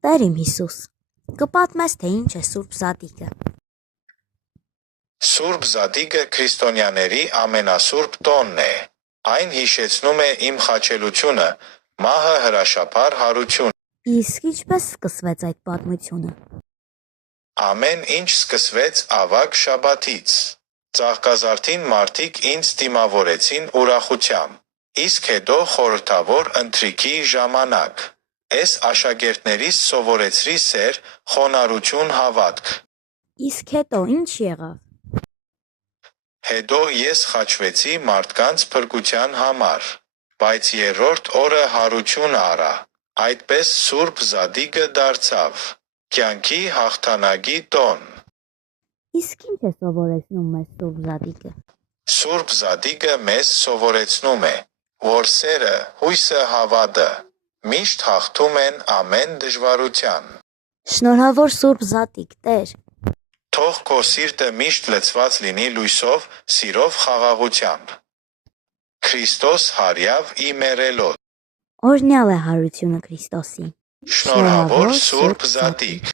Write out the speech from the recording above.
Տեր իմ Հիսուս, կպատմես, թե ինչ է Սուրբ Զատիկը։ Սուրբ Զատիկը քրիստոնյաների ամենասուրբ տոնն է։ Այն հիշեցնում է իմ խաչելությունը, մահը հրաշափառ հարություն։ Իսկ ինչպես սկսվեց այդ պատմությունը։ Ամեն ինչ սկսվեց ավագ շաբաթից։ Ծաղկազարդին մարդիկ ինձ դիմավորեցին ուրախությամբ, իսկ հետո խորհրդավոր ընթրիքի ժամանակ։ Ես աշակերտներիս սովորեցրի սեր, խոնարհություն, հավատք։ Իսկ հետո ինչ եղավ։ Հետո ես խաչվեցի մարդկանց փրկության համար, բայց երրորդ օրը հարություն առա։ Այդպես Սուրբ Զատիկը դարձավ կյանքի հաղթանակի տոն։ Իսկ ինչ է սովորեցնում մեզ Սուրբ Զատիկը։ Սուրբ Զատիկը մեզ սովորեցնում է, որ սերը, հույսը, հավատը միշտ հաղթում են ամեն դժվարության։ Շնորհավոր Սուրբ Զատիկ, Տեր։ Թող քո սիրտը միշտ լցված լինի լույսով, սիրով, խաղաղությամբ։ Քրիստոս հարյավ իմերելոտ։ Օրհնյալ է հարությունը Քրիստոսի։ Շնորհավոր Սուրբ Զատիկ։